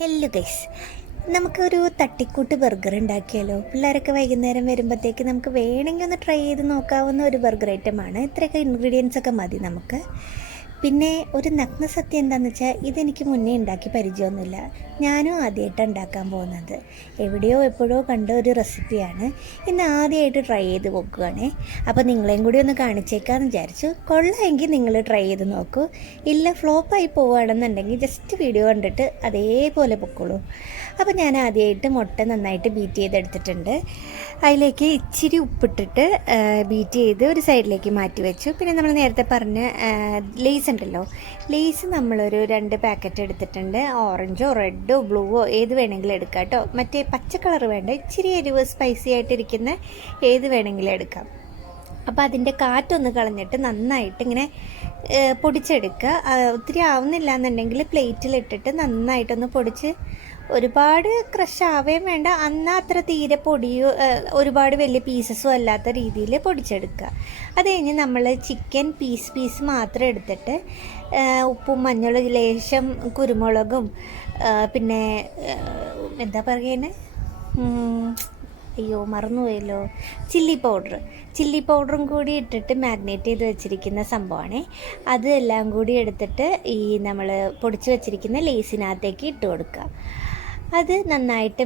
Hello guys, നമുക്കൊരു തട്ടിക്കൂട്ട് burger ഉണ്ടാക്കിയാലോ? പിള്ളേരൊക്കെ വൈകുന്നേരം വരുമ്പോഴത്തേക്ക് നമുക്ക് വേണമെങ്കിൽ ഒന്ന് ട്രൈ ചെയ്ത് നോക്കാവുന്ന ഒരു ബർഗർ ഐറ്റമാണ്. ഇത്രയൊക്കെ ഇൻഗ്രീഡിയൻസ് ഒക്കെ മതി നമുക്ക്. പിന്നെ ഒരു നഗ്ന സത്യം എന്താണെന്ന് വെച്ചാൽ ഇതെനിക്ക് മുന്നേ ഉണ്ടാക്കി പരിചയമൊന്നുമില്ല. ഞാനും ആദ്യമായിട്ടാണ് ഉണ്ടാക്കാൻ പോകുന്നത്. എവിടെയോ എപ്പോഴോ കണ്ട ഒരു റെസിപ്പിയാണ്. ഇന്ന് ആദ്യമായിട്ട് ട്രൈ ചെയ്ത് നോക്കുകയാണേ. അപ്പോൾ നിങ്ങളെയും കൂടി ഒന്ന് കാണിച്ചേക്കാമെന്ന് വിചാരിച്ചു. കൊള്ളാമെങ്കിൽ നിങ്ങൾ ട്രൈ ചെയ്ത് നോക്കൂ. ഇല്ല ഫ്ലോപ്പായി പോവുകയാണെന്നുണ്ടെങ്കിൽ ജസ്റ്റ് വീഡിയോ കണ്ടിട്ട് അതേപോലെ പൊക്കോളൂ. അപ്പോൾ ഞാൻ ആദ്യമായിട്ട് മുട്ട നന്നായിട്ട് ബീറ്റ് ചെയ്തെടുത്തിട്ടുണ്ട്. അതിലേക്ക് ഇച്ചിരി ഉപ്പിട്ടിട്ട് ബീറ്റ് ചെയ്ത് ഒരു സൈഡിലേക്ക് മാറ്റി വെച്ചു. പിന്നെ നമ്മൾ നേരത്തെ പറഞ്ഞ ലേസ് ഉണ്ടല്ലോ, ലേസ് നമ്മളൊരു 2 പാക്കറ്റ് എടുത്തിട്ടുണ്ട്. ഓറഞ്ചോ റെഡോ ബ്ലൂവോ ഏത് വേണമെങ്കിലും എടുക്കാം കേട്ടോ. മറ്റേ പച്ച കളർ വേണ്ട, ഇച്ചിരി എരിവ് സ്പൈസി ആയിട്ടിരിക്കുന്ന ഏത് വേണമെങ്കിലും എടുക്കാം. അപ്പോൾ അതിൻ്റെ കാറ്റൊന്ന് കളഞ്ഞിട്ട് നന്നായിട്ട് ഇങ്ങനെ പൊടിച്ചെടുക്കുക. ഒത്തിരി ആവുന്നില്ല എന്നുണ്ടെങ്കിൽ പ്ലേറ്റിലിട്ടിട്ട് നന്നായിട്ടൊന്ന് പൊടിച്ച്, ഒരുപാട് ക്രഷ് ആവുകയും വേണ്ട, എന്നാൽ അത്ര തീരെ പൊടിയോ ഒരുപാട് വലിയ പീസസും അല്ലാത്ത രീതിയിൽ പൊടിച്ചെടുക്കുക. അത് കഴിഞ്ഞ് നമ്മൾ ചിക്കൻ പീസ് മാത്രം എടുത്തിട്ട് ഉപ്പും മഞ്ഞളും ലേശം കുരുമുളകും പിന്നെ എന്താ പറയുന്നത്, അയ്യോ മറന്നുപോയല്ലോ, ചില്ലി പൗഡറും കൂടി ഇട്ടിട്ട് മാഗ്നേറ്റ് ചെയ്ത് വെച്ചിരിക്കുന്ന സംഭവമാണ്. അതെല്ലാം കൂടി എടുത്തിട്ട് ഈ നമ്മൾ പൊടിച്ച് വെച്ചിരിക്കുന്ന ലേസിനകത്തേക്ക് ഇട്ട് കൊടുക്കുക. അത് നന്നായിട്ട്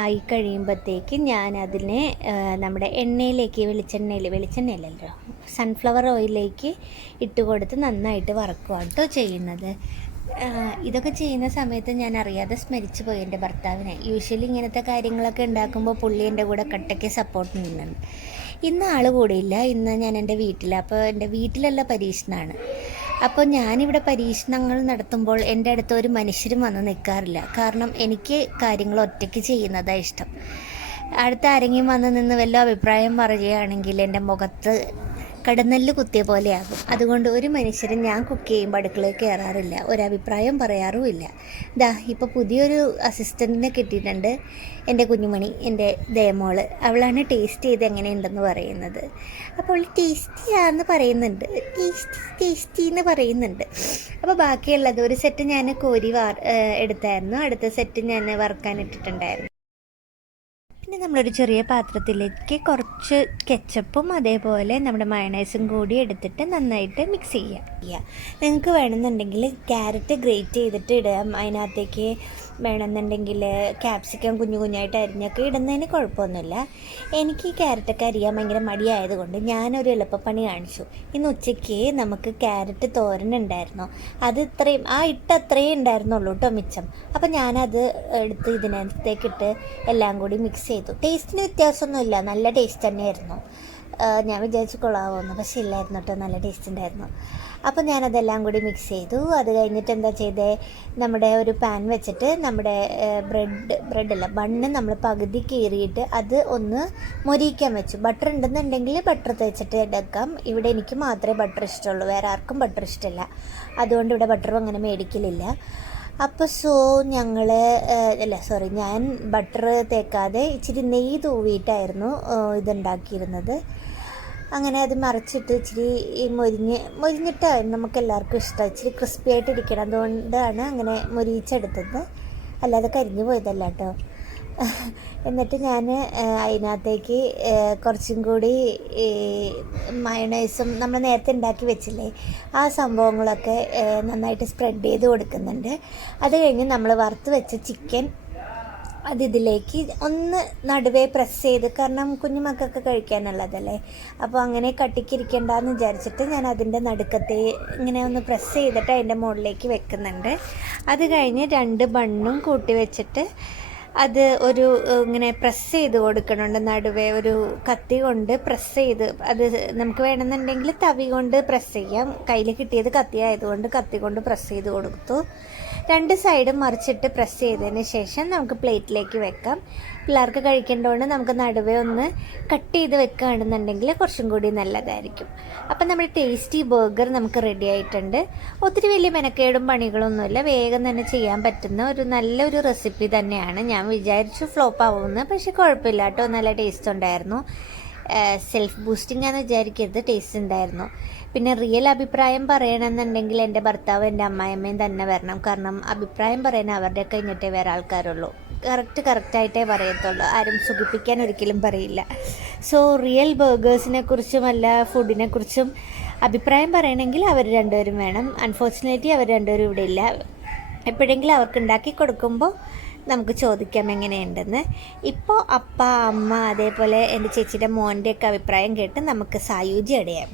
ആയി കഴിയുമ്പോഴത്തേക്ക് ഞാൻ അതിനെ നമ്മുടെ എണ്ണയിലേക്ക് വെളിച്ചെണ്ണയല്ലല്ലോ സൺഫ്ലവർ ഓയിലിലേക്ക് ഇട്ട് കൊടുത്ത് നന്നായിട്ട് വറക്കുകയാണ് കേട്ടോ ചെയ്യുന്നത്. ഇതൊക്കെ ചെയ്യുന്ന സമയത്ത് ഞാൻ അറിയാതെ സ്മരിച്ചു പോയി എൻ്റെ ഭർത്താവിനെ. യൂഷ്വലി ഇങ്ങനത്തെ കാര്യങ്ങളൊക്കെ ഉണ്ടാക്കുമ്പോൾ പുള്ളി എൻ്റെ കൂടെ കട്ടയ്ക്ക് സപ്പോർട്ട് ചെയ്യുന്നുണ്ട്. ഇന്ന് ആൾ കൂടിയില്ല, ഇന്ന് ഞാൻ എൻ്റെ വീട്ടിലാണ്. അപ്പോൾ എൻ്റെ വീട്ടിലുള്ള പരീക്ഷണമാണ്. അപ്പോൾ ഞാനിവിടെ പരീക്ഷണങ്ങൾ നടത്തുമ്പോൾ എൻ്റെ അടുത്ത് ഒരു മനുഷ്യരും വന്ന് നിൽക്കാറില്ല. കാരണം എനിക്ക് കാര്യങ്ങൾ ഒറ്റയ്ക്ക് ചെയ്യുന്നതാണ് ഇഷ്ടം. അടുത്ത ആരെങ്കിലും വന്ന് നിന്ന് വല്ല അഭിപ്രായം പറയുകയാണെങ്കിൽ എൻ്റെ മുഖത്ത് കടന്നല്ല് കുത്തിയ പോലെയാകും. അതുകൊണ്ട് ഒരു മനുഷ്യരും ഞാൻ കുക്ക് ചെയ്യുമ്പോൾ അടുക്കളയിൽ കയറാറില്ല, ഒരഭിപ്രായം പറയാറുമില്ല. ഇപ്പോൾ പുതിയൊരു അസിസ്റ്റൻറ്റിനെ കിട്ടിയിട്ടുണ്ട്, എൻ്റെ കുഞ്ഞുമണി, എൻ്റെ ദേമോള്. അവളാണ് ടേസ്റ്റ് ചെയ്ത് എങ്ങനെയുണ്ടെന്ന് പറയുന്നത്. അപ്പോൾ ടേസ്റ്റിയാന്ന് പറയുന്നുണ്ട്, ടേസ്റ്റി എന്ന് പറയുന്നുണ്ട്. അപ്പോൾ ബാക്കിയുള്ളത് ഒരു സെറ്റ് ഞാൻ കോരി എടുത്തായിരുന്നു, അടുത്ത സെറ്റ് ഞാൻ വറുക്കാനിട്ടിട്ടുണ്ടായിരുന്നു. പിന്നെ നമ്മളൊരു ചെറിയ പാത്രത്തിലേക്ക് കുറച്ച് കെച്ചപ്പും അതേപോലെ നമ്മുടെ മയണൈസും കൂടി എടുത്തിട്ട് നന്നായിട്ട് മിക്സ് ചെയ്യുക. നിങ്ങൾക്ക് വേണമെന്നുണ്ടെങ്കിൽ ക്യാരറ്റ് ഗ്രേറ്റ് ചെയ്തിട്ട് ഇടാം. അതിനകത്തേക്ക് വേണമെന്നുണ്ടെങ്കിൽ ക്യാപ്സിക്കം കുഞ്ഞായിട്ട് അരിഞ്ഞൊക്കെ ഇടുന്നതിന് കുഴപ്പമൊന്നുമില്ല. എനിക്ക് ക്യാരറ്റൊക്കെ അരിയാൻ ഭയങ്കര മടിയായതുകൊണ്ട് ഞാനൊരു എളുപ്പപ്പണി കാണിച്ചു. ഇന്ന് ഉച്ചയ്ക്ക് നമുക്ക് ക്യാരറ്റ് തോരൻ ഉണ്ടായിരുന്നു. അത് അത്രയും ഉണ്ടായിരുന്നുള്ളൂ കേട്ടോ മിച്ചം. അപ്പോൾ ഞാനത് എടുത്ത് ഇതിനകത്തേക്കിട്ട് എല്ലാം കൂടി മിക്സ് ചെയ്തു. ടേസ്റ്റിന് വ്യത്യാസമൊന്നുമില്ല, നല്ല ടേസ്റ്റ് തന്നെയായിരുന്നു. ഞാൻ വിചാരിച്ചു കൊള്ളാവുമെന്ന്, പക്ഷേ ഇല്ലായിരുന്നു കേട്ടോ, നല്ല ടേസ്റ്റ് ഉണ്ടായിരുന്നു. അപ്പോൾ ഞാനതെല്ലാം കൂടി മിക്സ് ചെയ്തു. അത് കഴിഞ്ഞിട്ട് എന്താ ചെയ്തേ, നമ്മുടെ ഒരു പാൻ വെച്ചിട്ട് നമ്മുടെ ബണ്ണ് നമ്മൾ പകുതി കീറിയിട്ട് അത് ഒന്ന് മൊരിയിക്കാൻ വെച്ചു. ബട്ടർ ഉണ്ടെന്നുണ്ടെങ്കിൽ ബട്ടർ തേച്ചിട്ട് എടുക്കാം. ഇവിടെ എനിക്ക് മാത്രമേ ബട്ടർ ഇഷ്ടമുള്ളൂ, വേറെ ആർക്കും ബട്ടർ ഇഷ്ടമില്ല. അതുകൊണ്ട് ഇവിടെ ബട്ടറും അങ്ങനെ മേടിക്കലില്ല. അപ്പോൾ ഞാൻ ബട്ടർ തേക്കാതെ ഇച്ചിരി നെയ്യ് തൂവിയിട്ടായിരുന്നു ഇതുണ്ടാക്കിയിരുന്നത്. അങ്ങനെ അത് മറിച്ചിട്ട് ഇച്ചിരി മൊരിഞ്ഞിട്ടായിരുന്നു നമുക്കെല്ലാവർക്കും ഇഷ്ടം. ഇച്ചിരി ക്രിസ്പി ആയിട്ടിരിക്കണം, അതുകൊണ്ടാണ് അങ്ങനെ മൊരിയിച്ചെടുത്തത്, അല്ലാതെ കരിഞ്ഞു പോയതല്ല കേട്ടോ. എന്നിട്ട് ഞാൻ അതിനകത്തേക്ക് കുറച്ചും കൂടി മയണൈസും നമ്മൾ നേരത്തെ ഉണ്ടാക്കി വെച്ചില്ലേ ആ സംഭവങ്ങളൊക്കെ നന്നായിട്ട് സ്പ്രെഡ് ചെയ്ത് കൊടുക്കുന്നുണ്ട്. അത് കഴിഞ്ഞ് നമ്മൾ വറുത്ത് വെച്ച ചിക്കൻ ഇതിലേക്ക് ഒന്ന് നടുവേ പ്രസ് ചെയ്ത്, കാരണം കുഞ്ഞു മക്കൾക്ക് കഴിക്കാനുള്ളതല്ലേ, അപ്പോൾ അങ്ങനെ കട്ടിക്കിരിക്കേണ്ടെന്ന് വിചാരിച്ചിട്ട് ഞാൻ അതിൻ്റെ നടുക്കത്തെ ഇങ്ങനെ ഒന്ന് പ്രസ് ചെയ്തിട്ട് അതിൻ്റെ മുകളിലേക്ക് വെക്കുന്നുണ്ട്. അത് കഴിഞ്ഞ് 2 ബണ്ണും കൂട്ടി വെച്ചിട്ട് അത് ഇങ്ങനെ പ്രസ് ചെയ്ത് കൊടുക്കണുണ്ട്. നടുവേ ഒരു കത്തി കൊണ്ട് പ്രസ് ചെയ്ത്, അത് നമുക്ക് വേണമെന്നുണ്ടെങ്കിൽ തവി കൊണ്ട് പ്രസ് ചെയ്യാം. കയ്യിൽ കിട്ടിയത് കത്തി ആയതുകൊണ്ട് കത്തി കൊണ്ട് പ്രസ് ചെയ്ത് കൊടുത്തു. 2 സൈഡും മറിച്ചിട്ട് പ്രസ് ചെയ്തതിന് ശേഷം നമുക്ക് പ്ലേറ്റിലേക്ക് വെക്കാം. പിള്ളേർക്ക് കഴിക്കേണ്ടതുകൊണ്ട് നമുക്ക് നടുവേ ഒന്ന് കട്ട് ചെയ്ത് വെക്കുകയാണെന്നുണ്ടെങ്കിൽ കുറച്ചും കൂടി നല്ലതായിരിക്കും. അപ്പം നമ്മുടെ ടേസ്റ്റി ബർഗർ നമുക്ക് റെഡി ആയിട്ടുണ്ട്. ഒത്തിരി വലിയ മെനക്കേടും പണികളൊന്നുമില്ല, വേഗം തന്നെ ചെയ്യാൻ പറ്റുന്ന നല്ലൊരു റെസിപ്പി തന്നെയാണ്. ഞാൻ വിചാരിച്ചു ഫ്ലോപ്പ് ആവുമെന്ന്, പക്ഷേ കുഴപ്പമില്ല കേട്ടോ, നല്ല ടേസ്റ്റ് ഉണ്ടായിരുന്നു. സെൽഫ് ബൂസ്റ്റിംഗ് ആണെന്ന് വിചാരിക്കരുത്, ടേസ്റ്റ് ഉണ്ടായിരുന്നു. പിന്നെ റിയൽ അഭിപ്രായം പറയണമെന്നുണ്ടെങ്കിൽ എൻ്റെ ഭർത്താവ് എൻ്റെ അമ്മായിയമ്മയും തന്നെ വരണം. കാരണം അഭിപ്രായം പറയാൻ അവരുടെ കഴിഞ്ഞിട്ടേ വേറെ ആൾക്കാരുള്ളൂ. കറക്റ്റായിട്ടേ പറയത്തുള്ളൂ, ആരും സുഖിപ്പിക്കാൻ ഒരിക്കലും പറയില്ല. സോ റിയൽ ബർഗേഴ്സിനെ കുറിച്ചും അല്ല ഫുഡിനെ കുറിച്ചും അഭിപ്രായം പറയണമെങ്കിൽ അവർ രണ്ടുപേരും വേണം. അൺഫോർച്ചുനേറ്റ്ലി അവർ രണ്ടുപേരും ഇവിടെ ഇല്ല. എപ്പോഴെങ്കിലും അവർക്ക് ഉണ്ടാക്കി കൊടുക്കുമ്പോൾ നമുക്ക് ചോദിക്കാം എങ്ങനെയുണ്ടെന്ന്. ഇപ്പോൾ അപ്പ, അമ്മ, അതേപോലെ എൻ്റെ ചേച്ചിയുടെ മോൻ്റെയൊക്കെ അഭിപ്രായം കേട്ട് നമുക്ക് സായൂജ്യം അടയാം.